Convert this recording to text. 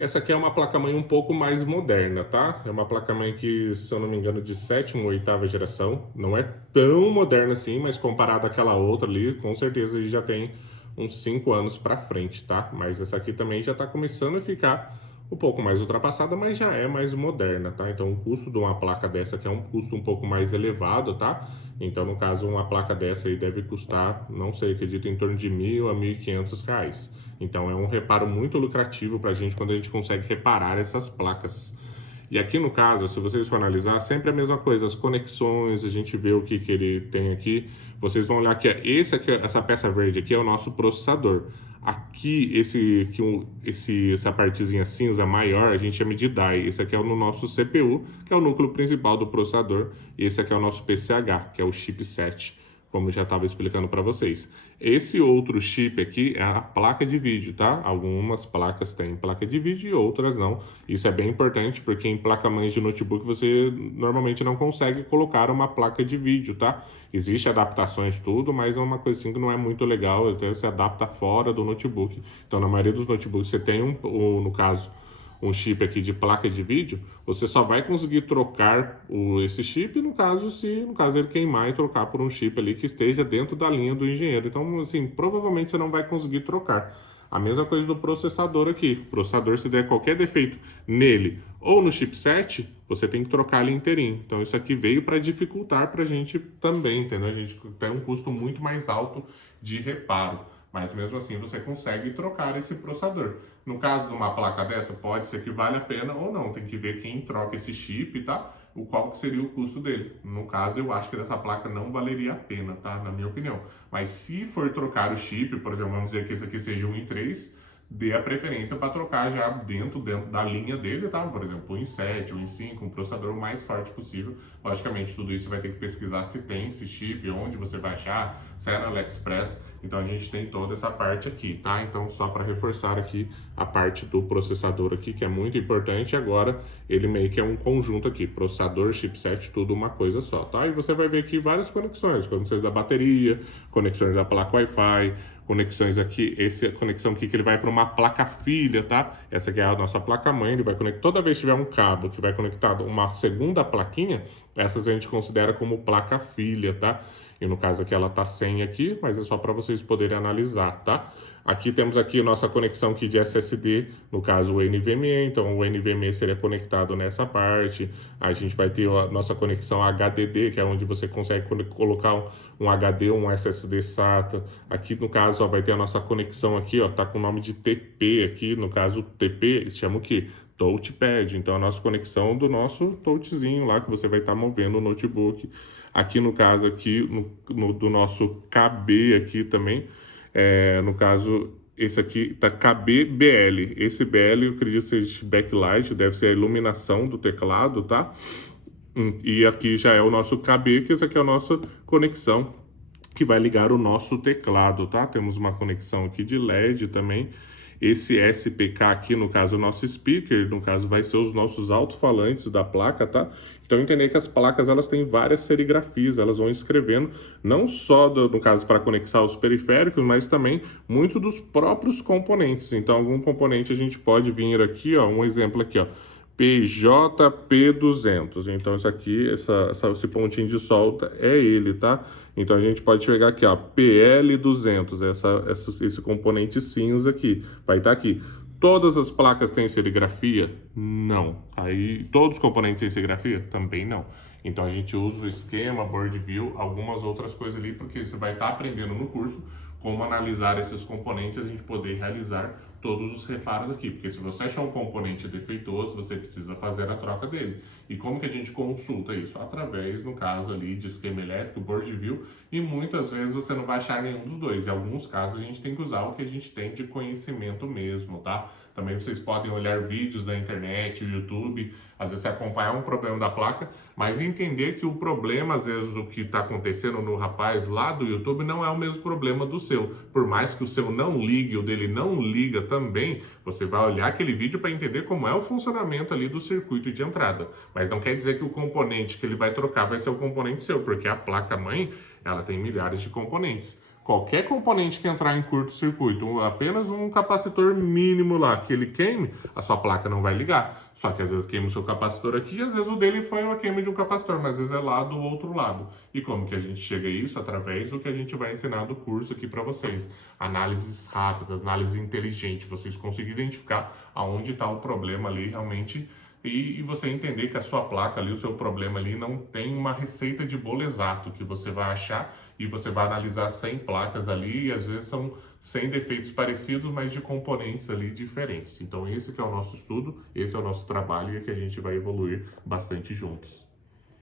Essa aqui é uma placa-mãe um pouco mais moderna, tá? É uma placa-mãe que, se eu não me engano, de sétima ou oitava geração. Não é tão moderna assim, mas comparada àquela outra ali, com certeza já tem uns 5 anos para frente, tá? Mas essa aqui também já está começando a ficar um pouco mais ultrapassada, mas já é mais moderna, tá? Então o custo de uma placa dessa aqui é um custo um pouco mais elevado, tá? Então, no caso, uma placa dessa aí deve custar, não sei, acredito, em torno de R$ 1.000 a R$ 1.500. Então, é um reparo muito lucrativo para a gente quando a gente consegue reparar essas placas. E aqui no caso, se vocês for analisar, sempre a mesma coisa, as conexões, a gente vê o que ele tem aqui. Vocês vão olhar que essa peça verde aqui é o nosso processador. Aqui, essa partezinha cinza maior, a gente chama de die. Esse aqui é o nosso CPU, que é o núcleo principal do processador. E esse aqui é o nosso PCH, que é o chipset, como eu já estava explicando para vocês. Esse outro chip aqui é a placa de vídeo, tá? Algumas placas têm placa de vídeo e outras não. Isso é bem importante porque em placa-mãe de notebook você normalmente não consegue colocar uma placa de vídeo, tá? Existem adaptações tudo, mas é uma coisa assim que não é muito legal, até se adapta fora do notebook. Então, na maioria dos notebooks você tem no caso, um chip aqui de placa de vídeo, você só vai conseguir trocar esse chip no caso ele queimar e trocar por um chip ali que esteja dentro da linha do engenheiro. Então, assim, provavelmente você não vai conseguir trocar. A mesma coisa do processador aqui. O processador, se der qualquer defeito nele ou no chipset, você tem que trocar ele inteirinho. Então, isso aqui veio para dificultar para a gente também, entendeu? A gente tem um custo muito mais alto de reparo. Mas mesmo assim você consegue trocar esse processador. No caso de uma placa dessa, pode ser que vale a pena ou não. Tem que ver quem troca esse chip, tá? Qual que seria o custo dele. No caso, eu acho que dessa placa não valeria a pena, tá? Na minha opinião. Mas se for trocar o chip, por exemplo, vamos dizer que esse aqui seja um i3, dê a preferência para trocar já dentro da linha dele, tá? Por exemplo, um i7, um i5, um processador o mais forte possível. Logicamente, tudo isso vai ter que pesquisar se tem esse chip, onde você vai achar, se é no AliExpress. Então, a gente tem toda essa parte aqui, tá? Então, só para reforçar aqui a parte do processador aqui, que é muito importante. Agora, ele meio que é um conjunto aqui, processador, chipset, tudo uma coisa só, tá? E você vai ver aqui várias conexões da bateria, conexões da placa Wi-Fi, conexões aqui, essa conexão aqui que ele vai para uma placa filha, tá? Essa aqui é a nossa placa mãe, ele vai conectar, toda vez que tiver um cabo que vai conectado uma segunda plaquinha, essas a gente considera como placa filha, tá? E no caso aqui ela tá sem aqui, mas é só para vocês poderem analisar, tá? Aqui temos aqui a nossa conexão aqui de SSD, no caso o NVMe, então o NVMe seria conectado nessa parte. A gente vai ter a nossa conexão HDD, que é onde você consegue colocar um HD ou um SSD SATA. Aqui no caso ó, vai ter a nossa conexão aqui, ó, tá com o nome de TP aqui, no caso TP, chama o quê? Touchpad, então a nossa conexão do nosso touchzinho lá que você vai estar movendo o notebook. Aqui no caso aqui do nosso KB aqui também, no caso esse aqui tá KBBL. Esse BL eu acredito que seja backlight, deve ser a iluminação do teclado, tá? E aqui já é o nosso KB, que essa aqui é a nossa conexão que vai ligar o nosso teclado, tá? Temos uma conexão aqui de LED também. Esse SPK aqui, no caso, o nosso speaker, no caso, vai ser os nossos alto-falantes da placa, tá? Então, entender que as placas, elas têm várias serigrafias, elas vão escrevendo, não só, no caso, para conectar os periféricos, mas também muito dos próprios componentes. Então, algum componente a gente pode vir aqui, ó, um exemplo aqui, ó, PJP200. Então, isso aqui, esse pontinho de solta é ele, tá? Então, a gente pode pegar aqui, ó, PL200, esse componente cinza aqui, vai estar aqui. Todas as placas têm serigrafia? Não. Aí, todos os componentes têm serigrafia? Também não. Então, a gente usa o esquema, board view, algumas outras coisas ali, porque você vai estar aprendendo no curso como analisar esses componentes e a gente poder realizar todos os reparos aqui, porque se você achar um componente defeituoso, você precisa fazer a troca dele. E como que a gente consulta isso? Através, no caso ali, de esquema elétrico, board view, e muitas vezes você não vai achar nenhum dos dois. Em alguns casos a gente tem que usar o que a gente tem de conhecimento mesmo, tá? Também vocês podem olhar vídeos da internet, o YouTube, às vezes acompanhar um problema da placa, mas entender que o problema, às vezes, do que está acontecendo no rapaz lá do YouTube não é o mesmo problema do seu. Por mais que o seu não ligue, o dele não liga também, você vai olhar aquele vídeo para entender como é o funcionamento ali do circuito de entrada. Mas não quer dizer que o componente que ele vai trocar vai ser o componente seu, porque a placa-mãe, ela tem milhares de componentes. qualquer componente que entrar em curto-circuito, apenas um capacitor mínimo lá que ele queime, a sua placa não vai ligar. Só que às vezes queima o seu capacitor aqui, e às vezes o dele foi uma queima de um capacitor, mas às vezes é lá do outro lado. E como que a gente chega a isso? Através do que a gente vai ensinar do curso aqui para vocês. Análises rápidas, análise inteligente, vocês conseguem identificar aonde está o problema ali realmente e você entender que a sua placa ali, o seu problema ali, não tem uma receita de bolo exato que você vai achar e você vai analisar 100 placas ali e às vezes são 100 defeitos parecidos, mas de componentes ali diferentes. Então esse que é o nosso estudo, esse é o nosso trabalho e é que a gente vai evoluir bastante juntos.